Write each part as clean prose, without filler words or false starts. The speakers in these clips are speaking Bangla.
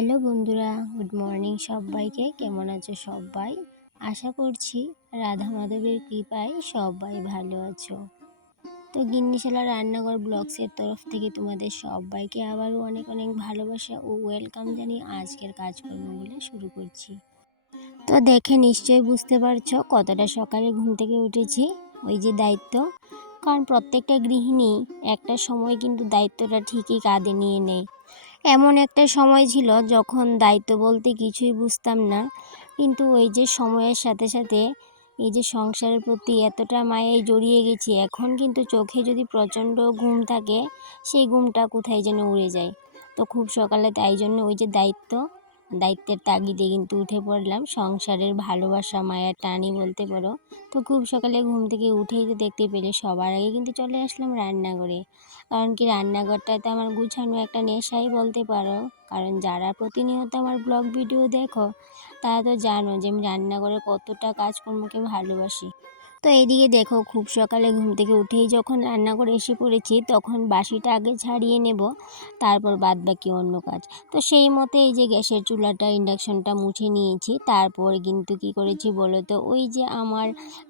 হ্যালো বন্ধুরা, গুড মর্নিং সবাইকে। কেমন আছো সবাই? আশা করছি রাধা মাধবের কৃপায় সবাই ভালো আছো। তো গিন্নিশালা রান্নাঘর ব্লগসের তরফ থেকে তোমাদের সবাইকে আবারও অনেক অনেক ভালোবাসা ও ওয়েলকাম জানিয়ে আজকের কাজকর্মগুলো শুরু করছি। তো দেখে নিশ্চয়ই বুঝতে পারছো কতটা সকালে ঘুম থেকে উঠেছি। ওই যে দায়িত্ব, কারণ প্রত্যেকটা গৃহিণী একটা সময় কিন্তু দায়িত্বটা ঠিকই কাঁধে নিয়ে নেয়। এমন একটা সময় ছিল যখন দায়িত্ব বলতে কিছুই বুঝতাম না, কিন্তু ওই যে সময়ের সাথে সাথে এই যে সংসারের প্রতি এতটা মায়ায় জড়িয়ে গেছি, এখন কিন্তু চোখে যদি প্রচণ্ড ঘুম থাকে সেই ঘুমটা কোথায় যেন উড়ে যায়। তো খুব সকালে তাই জন্য ওই যে দায়িত্বের তাগিদে কিন্তু উঠে পড়লাম, সংসারের ভালোবাসা মায়ার টানই বলতে পারো। তো খুব সকালে ঘুম থেকে উঠেই তো দেখতে পেলে সবার আগে কিন্তু চলে আসলাম রান্নাঘরে। কারণ কি, রান্নাঘরটাতে আমার গুছানো একটা নেশাই বলতে পারো। কারণ যারা প্রতিনিয়ত আমার ব্লগ ভিডিও দেখো তারা তো জানো যে আমি রান্নাঘরে কতটা কাজকর্মকে ভালোবাসি। তো এইদিকে দেখো, খুব সকালে ঘুম থেকে উঠেই যখন রান্না করে এসে পড়েছি, তখন বাসিটা আগে ছাড়িয়ে নেব, তারপর বাদ বাকি অন্য কাজ। তো সেই মতে এই যে গ্যাসের চুলাটা, ইন্ডাকশনটা মুছে নিয়েছি। তারপর কিন্তু কি করেছি বলো তো, ওই যে আমার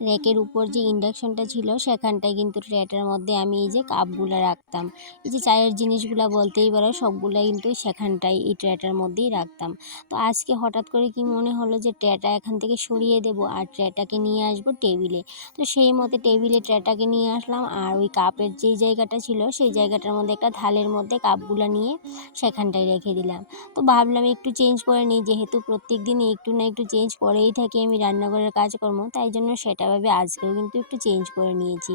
র্যাকের উপর যে ইন্ডাকশনটা ছিল সেখানটায় কিন্তু ট্রেটার মধ্যে আমি এই যে কাপগুলো রাখতাম, এই যে চায়ের জিনিসগুলো বলতেই পারো সবগুলো কিন্তু সেখানটায় এই ট্রেটার মধ্যেই রাখতাম। তো আজকে হঠাৎ করে কি মনে হলো যে ট্রেটা এখান থেকে সরিয়ে দেব আর ট্রেটাকে নিয়ে আসবো টেবিলে। তো সেই মতে টেবিলে ট্রেটাকে নিয়ে আসলাম, আর ওই কাপের যেই জায়গাটা ছিল সেই জায়গাটার মধ্যে একটা থালের মধ্যে কাপগুলো নিয়ে সেখানটায় রেখে দিলাম। তো ভাবলাম একটু চেঞ্জ করে নিই, যেহেতু প্রত্যেক দিনই একটু না একটু চেঞ্জ করেই থাকি আমি রান্নাঘরের কাজকর্ম, তাই জন্য সেটা ভাবে আজকেও কিন্তু একটু চেঞ্জ করে নিয়েছি।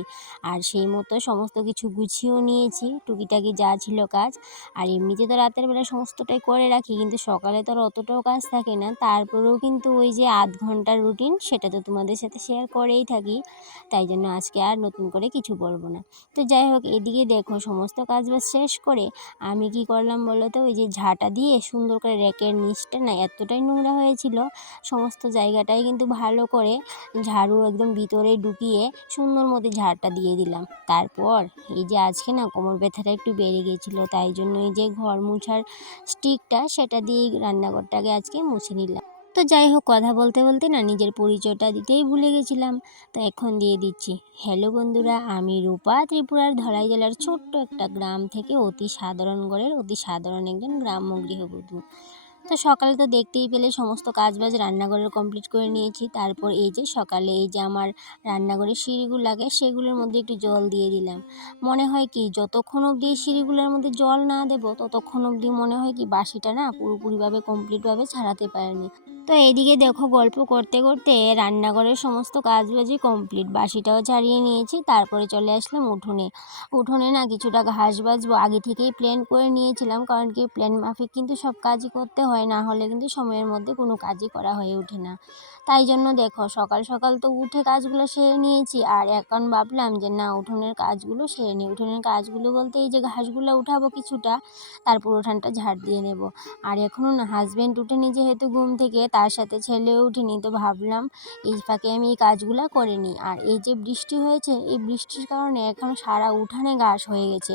আর সেই মতো সমস্ত কিছু গুছিয়েও নিয়েছি, টুকিটাকি যা ছিল কাজ। আর এমনিতে তো রাতের বেলা সমস্তটাই করে রাখি, কিন্তু সকালে তো আর অতটাও কাজ থাকে না। তারপরেও কিন্তু ওই যে আধ ঘন্টার রুটিন, সেটা তো তোমাদের সাথে শেয়ার করেই থাকি, তাই জন্য আজকে আর নতুন করে কিছু বলবো না। তো যাই হোক, এদিকে দেখো সমস্ত কাজবাজ শেষ করে আমি কি করলাম বলো তো, ওই যে ঝাঁটা দিয়ে সুন্দর করে র্যাকের নিচটা না এতটাই নোংরা হয়েছিল, সমস্ত জায়গাটাই কিন্তু ভালো করে ঝাড়ু একদম ভিতরে ঢুকিয়ে সুন্দর মতো ঝাড়টা দিয়ে দিলাম। তারপর এই যে আজকে না কোমর ব্যথাটা একটু বেড়ে গিয়েছিলো, তাই জন্য এই যে ঘর মুছার স্টিকটা সেটা দিয়েই রান্নাঘরটাকে আজকে মুছে নিলাম। তো যাই হোক, কথা বলতে বলতে না নিজের পরিচয়টা দিতেই ভুলে গেছিলাম, তো এখন দিয়ে দিচ্ছি। হ্যালো বন্ধুরা, আমি রূপা, ত্রিপুরার ধলাই জেলার ছোট্ট একটা গ্রাম থেকে অতি সাধারণ ঘরের অতি সাধারণ একজন গ্রাম্য গৃহবধূ। তো সকালে তো দেখতেই পেলে সমস্ত কাজবাজ রান্নাঘরের কমপ্লিট করে নিয়েছি। তারপর এই যে সকালে এই যে আমার রান্নাঘরের সিঁড়িগুলো লাগে সেগুলোর মধ্যে একটু জল দিয়ে দিলাম। মনে হয় কি, যতক্ষণ অবধি এই সিঁড়িগুলোর মধ্যে জল না দেবো ততক্ষণ অবধি মনে হয় কি বাসিটা না পুরোপুরিভাবে কমপ্লিটভাবে ছাড়াতে পারিনি। তো এইদিকে দেখো, গল্প করতে করতে রান্নাঘরের সমস্ত কাজবাজই কমপ্লিট, বাসিটাও ছাড়িয়ে নিয়েছি। তারপরে চলে আসলাম উঠোনে। উঠোনে না কিছুটা ঘাস বাছবো, আগে থেকেই প্ল্যান করে নিয়েছিলাম, কারণ কি প্ল্যান মাফিক কিন্তু সব কাজই করতে হয়, না হলে কিন্তু সময়ের মধ্যে কোনো কাজই করা হয়ে ওঠে না। তাই জন্য দেখো সকাল সকাল তো উঠে কাজগুলো সেরে নিয়েছি, আর এখন ভাবলাম যে না, উঠোনের কাজগুলো সেরে নিই। উঠোনের কাজগুলো বলতে এই যে ঘাসগুলো উঠাবো কিছুটা, তারপর উঠানটা ঝাড় দিয়ে নেব। আর এখনও না হাজব্যান্ড উঠেনি যেহেতু ঘুম থেকে, তার সাথে ছেলেও উঠেনি, তো ভাবলাম এই ফাঁকে আমি এই কাজগুলো করে নিই। আর এই যে বৃষ্টি হয়েছে, এই বৃষ্টির কারণে এখন সারা উঠানে ঘাস হয়ে গেছে।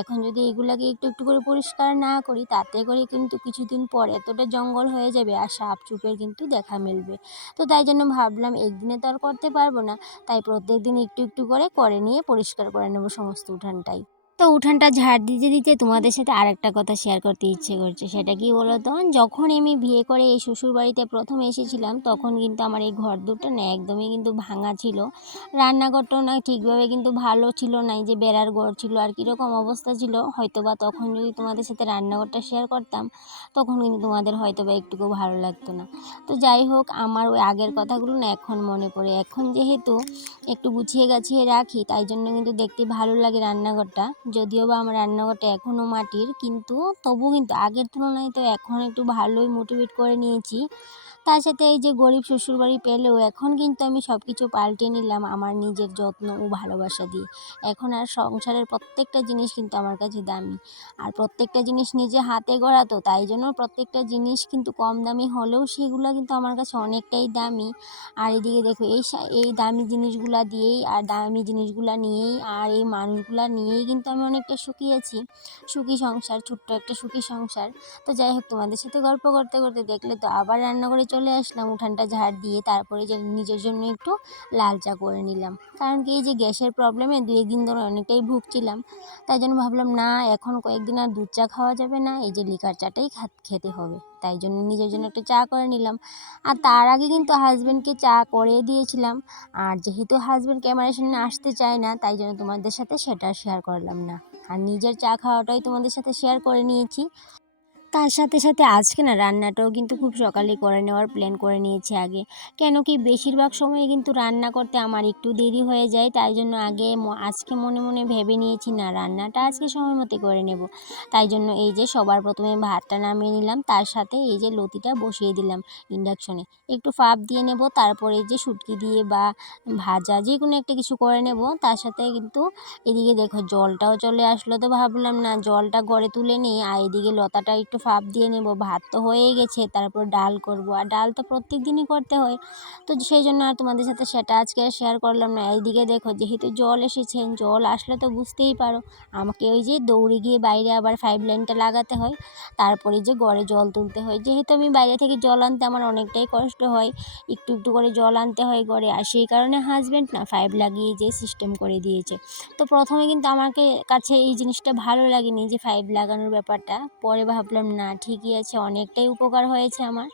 এখন যদি এগুলাকে একটু একটু করে পরিষ্কার না করি, তাতে করে কিন্তু কিছুদিন পর এতটা জঙ্গল হয়ে যাবে আর সাপ চুপের কিন্তু দেখা মিলবে। তো তাই জন্য ভাবলাম একদিনে তো আর করতে পারবো না, তাই প্রত্যেক দিন একটু একটু করে নিয়ে পরিষ্কার করে নেব সমস্ত উঠানটাই। তো উঠানটা ঝাড় দিতে দিতে তোমাদের সাথে আরেকটা কথা শেয়ার করতে ইচ্ছে করছে। সেটা কি বলো তো, যখন আমি বিয়ে করে এই শ্বশুরবাড়িতে প্রথম এসেছিলাম, তখন কিন্তু আমার এই ঘর দুটো না একদমই কিন্তু ভাঙা ছিল। রান্নাঘরটাও না ঠিকভাবে কিন্তু ভালো ছিল না, এই যে বেড়ার ঘর ছিল আর কীরকম অবস্থা ছিল, হয়তোবা তখন যদি তোমাদের সাথে রান্নাঘরটা শেয়ার করতাম তখন কিন্তু তোমাদের হয়তোবা একটুকু ভালো লাগতো না। তো যাই হোক, আমার ওই আগের কথাগুলো না এখন মনে পড়ে। এখন যেহেতু একটু গুছিয়ে গাছিয়ে রাখি, তাই জন্য কিন্তু দেখতে ভালো লাগে রান্নাঘরটা। যদিও বা আমার রান্নাঘরটা এখনও মাটির, কিন্তু তবু কিন্তু আগের তুলনায় তো এখন একটু ভালোই মোটিভেট করে নিয়েছি। তার সাথে এই যে গরিব শ্বশুরবাড়ি পেলেও এখন কিন্তু আমি সব কিছু পাল্টে নিলাম আমার নিজের যত্ন ও ভালোবাসা দিয়ে। এখন আর সংসারের প্রত্যেকটা জিনিস কিন্তু আমার কাছে দামি। আর প্রত্যেকটা জিনিস নিজে হাতে গড়া, তো তাই জন্য প্রত্যেকটা জিনিস কিন্তু কম দামি হলেও সেগুলো কিন্তু আমার কাছে অনেকটাই দামি। আর এদিকে দেখো এই দামি জিনিসগুলা দিয়েই আর দামি জিনিসগুলা নিয়েই আর এই মানুষগুলা নিয়েই কিন্তু আমি অনেকটা সুখী আছি। সুখী সংসার, ছোট্ট একটা সুখী সংসার। তো যাই হোক, তোমাদের সাথে গল্প করতে করতে দেখলে তো আবার রান্নাঘরে চলে আসলাম উঠানটা ঝাড় দিয়ে। তারপরে যে নিজের জন্য একটু লাল চা করে নিলাম, কারণ কি এই যে গ্যাসের প্রবলেমে 2-1 দিন ধরে অনেকটাই ভুগছিলাম। তাই জন্য ভাবলাম না, এখন কয়েকদিন আর দুধ চা খাওয়া যাবে না, এই যে লিকার চাটাই খেতে হবে। তাই জন্য নিজের জন্য একটা চা করে নিলাম। আর তার আগে কিন্তু হাজব্যান্ডকে চা করে দিয়েছিলাম। আর যেহেতু হাজব্যান্ড ক্যামেরার সামনে আসতে চায় না, তাই জন্য তোমাদের সাথে সেটা শেয়ার করলাম না। আর নিজের চা খাওয়াটাই তোমাদের সাথে শেয়ার করে নিয়েছি। তার সাথে সাথে আজকে না রান্নাটাও কিন্তু খুব সকালে করে নেওয়ার প্ল্যান করে নিয়েছি আগে। কেন কি বেশিরভাগ সময়ে কিন্তু রান্না করতে আমার একটু দেরি হয়ে যায়, তাই জন্য আগে আজকে মনে মনে ভেবে নিয়েছি না, রান্নাটা আজকে সময় মতো করে নেব। তাই জন্য এই যে সবার প্রথমে ভাতটা নামিয়ে নিলাম, তার সাথে এই যে লতিটা বসিয়ে দিলাম ইন্ডাকশনে। একটু ফাঁপ দিয়ে নেব, তারপরে এই যে শুটকি দিয়ে বা ভাজা যে কোনো একটা কিছু করে নেব। তার সাথে কিন্তু এদিকে দেখো জলটাও চলে আসলো, তো ভাবলাম না জলটা ঘরে তুলে নিই আর এদিকে লতাটা একটু ফাঁপ দিয়ে নেব। ভাত তো হয়েই গেছে, তারপর ডাল করব, আর ডাল তো প্রত্যেক দিনই করতে হয়। তো সেই জন্য আর তোমাদের সাথে সেটা আজকে আর শেয়ার করলাম না। এইদিকে দেখো যেহেতু জল এসেছে, জল আসলে তো বুঝতেই পারো আমাকে ওই যে দৌড়ে গিয়ে বাইরে আবার 5 লাইনটা লাগাতে হয়, তারপরে যে ঘরে জল তুলতে হয়। যেহেতু আমি বাইরে থেকে জল আনতে আমার অনেকটাই কষ্ট হয়, একটু একটু করে জল আনতে হয় ঘরে, আর সেই কারণে হাজব্যান্ড না 5 লাগিয়ে যে সিস্টেম করে দিয়েছে। তো প্রথমে কিন্তু আমাকে কাছে এই জিনিসটা ভালো লাগেনি যে 5 লাগানোর ব্যাপারটা। পরে ভাবলাম না, ঠিকই আছে, অনেকটাই উপকার হয়েছে আমার।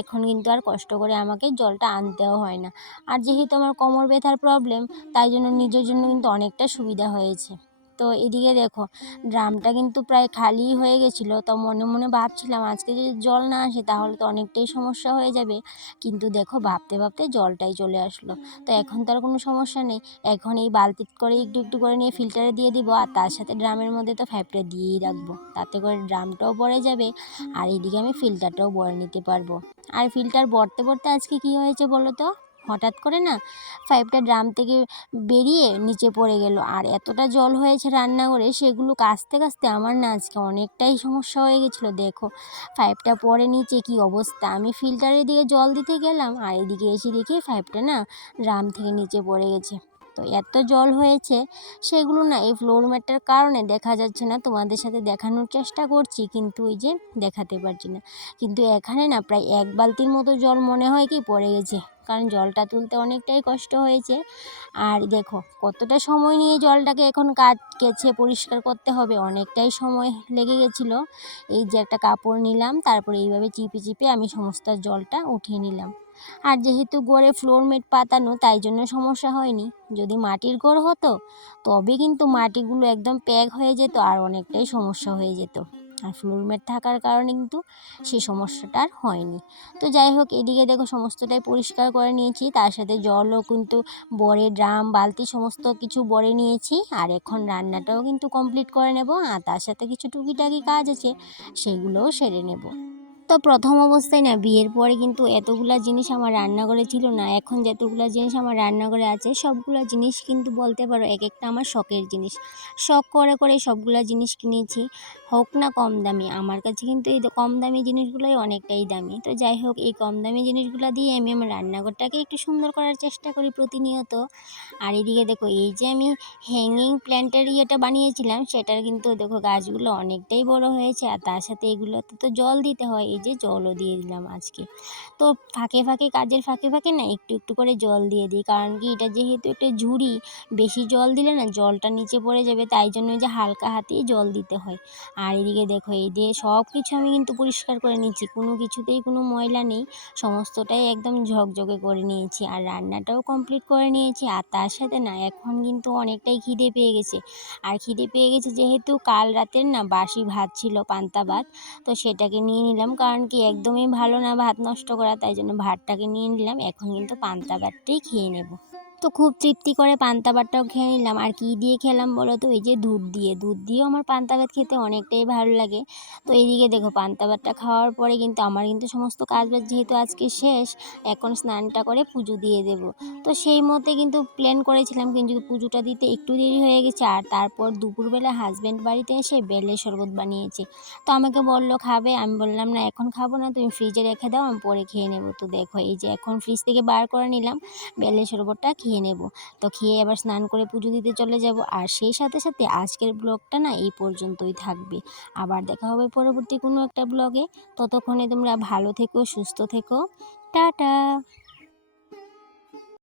এখন কিন্তু আর কষ্ট করে আমাকে জলটা আনতেও হয় না। আর যেহেতু আমার কোমর ব্যথার প্রবলেম, তাই জন্য নিজের জন্য কিন্তু অনেকটা সুবিধা হয়েছে। তো এদিকে দেখো ড্রামটা কিন্তু প্রায় খালিই হয়ে গেছিলো। তো মনে মনে ভাবছিলাম আজকে যদি জল না আসে তাহলে তো অনেকটাই সমস্যা হয়ে যাবে। কিন্তু দেখো ভাবতে ভাবতে জলটাই চলে আসলো। তো এখন তো আর কোনো সমস্যা নেই। এখন এই বালতি করে একটু একটু করে নিয়ে ফিল্টারে দিয়ে দিব, আর তার সাথে ড্রামের মধ্যে তো 5টা দিয়েই রাখবো। তাতে করে ড্রামটাও ভরে যাবে আর এইদিকে আমি ফিল্টারটাও ভরে নিতে পারবো। আর ফিল্টার ভরতে ভরতে আজকে কী হয়েছে বলো তো, হঠাৎ করে না 5টা ড্রাম থেকে বেরিয়ে নিচে পড়ে গেল। আর এতটা জল হয়েছে রান্নাঘরে, সেগুলো কাচতে কাচতে আমার না আজকে অনেকটাই সমস্যা হয়ে গেছিলো। দেখো 5টা পরে নিচে কি অবস্থা, আমি ফিল্টারের দিকে জল দিতে গেলাম আর এদিকে এসে দেখি 5টা না ড্রাম থেকে নিচে পড়ে গেছে। তো এত জল হয়েছে, সেগুলো না এই ফ্লোর ম্যাটটার কারণে দেখা যাচ্ছে না। তোমাদের সাথে দেখানোর চেষ্টা করছি কিন্তু ওই যে দেখাতে পারছি না। কিন্তু এখানে না প্রায় 1 বালতির মতো জল মনে হয় কি পড়ে গেছে, কারণ জলটা তুলতে অনেকটাই কষ্ট হয়েছে। আর দেখো কতটা সময় নিয়ে জলটাকে এখন কেচে পরিষ্কার করতে হবে, অনেকটাই সময় লেগে গেছিলো। এই যে একটা কাপড় নিলাম, তারপরে এইভাবে চিপে চিপে আমি সমস্ত জলটা উঠিয়ে নিলাম। আর যেহেতু ঘরে ফ্লোর ম্যাট পাতানো, তাই জন্য সমস্যা হয়নি। যদি মাটির ঘর হতো তবে কিন্তু মাটিগুলো একদম প্যাক হয়ে যেত আর অনেকটাই সমস্যা হয়ে যেত। আর ফ্লোর ম্যাট থাকার কারণে কিন্তু সেই সমস্যাটা আর হয়নি। তো যাই হোক, এদিকে দেখো সমস্তটাই পরিষ্কার করে নিয়েছি, তার সাথে জলও কিন্তু বরে ড্রাম বালতি সমস্ত কিছু বরে নিয়েছি। আর এখন রান্নাটাও কিন্তু কমপ্লিট করে নেব, আর তার সাথে কিছু টুকিটাকি কাজ আছে সেগুলোও সেরে নেব। তো প্রথম অবস্থায় না বিয়ের পরে কিন্তু এতগুলা জিনিস আমার রান্নাঘরে ছিল না। এখন যতগুলা জিনিস আমার রান্নাঘরে আছে সবগুলা জিনিস কিন্তু বলতে পারো এক একটা আমার শখের জিনিস। শখ করে করে সবগুলা জিনিস কিনেছি, হোক না কম দামি। আমার কাছে কিন্তু এই কম দামি জিনিসগুলোই অনেকটাই দামি। তো যাই হোক, এই কম দামি জিনিসগুলো দিয়ে আমি আমার রান্নাঘরটাকে একটু সুন্দর করার চেষ্টা করি প্রতিনিয়ত। আর এদিকে দেখো এই যে আমি হ্যাঙ্গিং প্ল্যান্টের ইয়েটা বানিয়েছিলাম, সেটার কিন্তু দেখো গাছগুলো অনেকটাই বড় হয়েছে। আর তার সাথে এগুলোতে তো জল দিতে হয়, এই যে জলও দিয়ে দিলাম আজকে। তো ফাঁকে ফাঁকে কাজের ফাঁকে ফাঁকে না একটু একটু করে জল দিয়ে দিই, কারণ কি এটা যেহেতু একটা ঝুড়ি, বেশি জল দিলে না জলটা নিচে পড়ে যাবে, তাই জন্য যে হালকা হাতেই জল দিতে হয়। আর এদিকে দেখো এই দিয়ে সব কিছু আমি কিন্তু পরিষ্কার করে নিচ্ছি, কোনো কিছুতেই কোনো ময়লা নেই, সমস্তটাই একদম ঝকঝকে করে নিয়েছি। আর রান্নাটাও কমপ্লিট করে নিয়েছি। আর তার সাথে না এখন কিন্তু অনেকটাই খিদে পেয়ে গেছে। আর খিদে পেয়ে গেছে যেহেতু কাল রাতের না বাসি ভাত ছিল, পান্তা ভাত, তো সেটাকে নিয়ে নিলাম, কারণ কি একদমই ভালো না ভাত নষ্ট করা, তাই জন্য ভাতটাকে নিয়ে নিলাম। এখন কিন্তু পান্তা ভাতটাই খেয়ে নেব। তো খুব তৃপ্তি করে পান্তা ভাতটাও খেয়ে নিলাম। আর কী দিয়ে খেলাম বলো তো? এই যে দুধ দিয়েও আমার পান্তা ভাত খেতে অনেকটাই ভালো লাগে। তো এইদিকে দেখো পান্তা ভাতটা খাওয়ার পরে কিন্তু আমার কিন্তু সমস্ত কাজবাজ যেহেতু আজকে শেষ, এখন স্নানটা করে পুজো দিয়ে দেব। তো সেই মতে কিন্তু প্ল্যান করেছিলাম, কিন্তু পুজোটা দিতে একটু দেরি হয়ে গেছে। আর তারপর দুপুরবেলা হাজব্যান্ড বাড়িতে এসে বেলের শরবত বানিয়েছে। তো আমাকে বলল খাবে, আমি বললাম না এখন খাবো না, তুমি ফ্রিজে রেখে দাও, আমি পরে খেয়ে নেবো। তো দেখো এই যে এখন ফ্রিজ থেকে বার করে নিলাম, বেলের শরবতটা খেয়ে নেব। তো খেয়ে আবার স্নান করে পুজো দিতে চলে যাব। আর সেই সাথে সাথে আজকের ব্লগটা না এই পর্যন্তই থাকবে। আবার দেখা হবে পরবর্তী কোনো একটা ব্লগে। ততক্ষণে তোমরা ভালো থেকো, সুস্থ থেকো। টাটা।